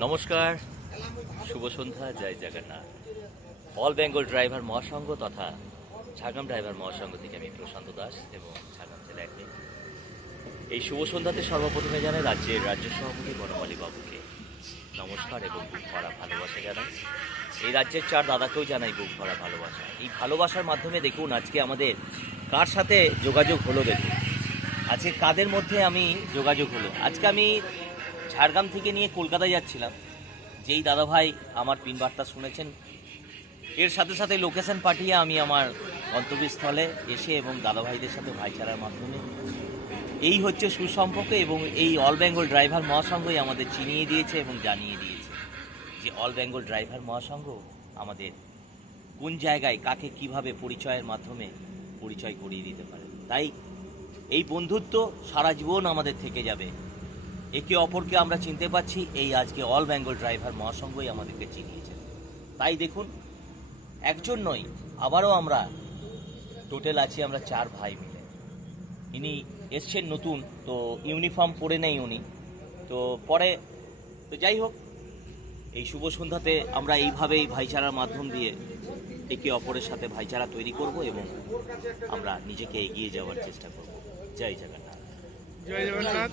নমস্কার, শুভ সন্ধ্যা, জয় Jagannath. All Bengal driver মহাসংঘ তথা Jhargram driver মহাসংঘ থেকে আমি প্রশান্ত দাস এবং ঝাড়গ্রাম জেলা অ্যাডমিন। এই শুভ সন্ধ্যাতে সর্বপ্রথমে জানাই রাজ্য সভাপতি বনমালী বাবুকে নমস্কার এবং বুক ভরা ভালোবাসা জানাই। এই রাজ্যের চার দাদাকেও জানাই বুক ভরা ভালোবাসা। এই ভালোবাসার মাধ্যমে দেখুন আজকে আমাদের কার সাথে যোগাযোগ হলো। দেখুন আজকে কাদের মধ্যে আমি যোগাযোগ হলো। আজকে আমি ঝাড়গ্রাম থেকে নিয়ে কলকাতায় যাচ্ছিলাম। যেই দাদাভাই আমার পিন বার্তা শুনেছেন, এর সাথে সাথে লোকেশন পাঠিয়ে আমি আমার গন্তব্যস্থলে এসে এবং দাদাভাইদের সাথে ভাইচারার মাধ্যমে এই হচ্ছে সুসম্পর্ক এবং এই অল বেঙ্গল ড্রাইভার মহাসংঘই আমাদের চিনিয়ে দিয়েছে এবং জানিয়ে দিয়েছে যে অল বেঙ্গল ড্রাইভার মহাসংঘ আমাদের কোন জায়গায় কাকে কিভাবে পরিচয়ের মাধ্যমে পরিচয় করিয়ে দিতে পারে। তাই এই বন্ধুত্ব সারা জীবন আমাদের থেকে যাবে। একে অপরকে আমরা চিনতে পারছি এই আজকে অল বেঙ্গল ড্রাইভার মহাসংঘই আমাদেরকে চিনিয়েছে। তাই দেখুন একজন নয়, আবারও আমরা টোটাল আছি আমরা চার ভাই মিলে। ইনি এসছেন নতুন, তো ইউনিফর্ম পরে নেই উনি, তো পরে তো যাই হোক, এই শুভ সন্ধ্যাতে আমরা এইভাবেই ভাইচারার মাধ্যম দিয়ে একে অপরের সাথে ভাইচারা তৈরি করব এবং আমরা নিজেকে এগিয়ে যাওয়ার চেষ্টা করব। জয় জগন্নাথ। জয় জগন্নাথ।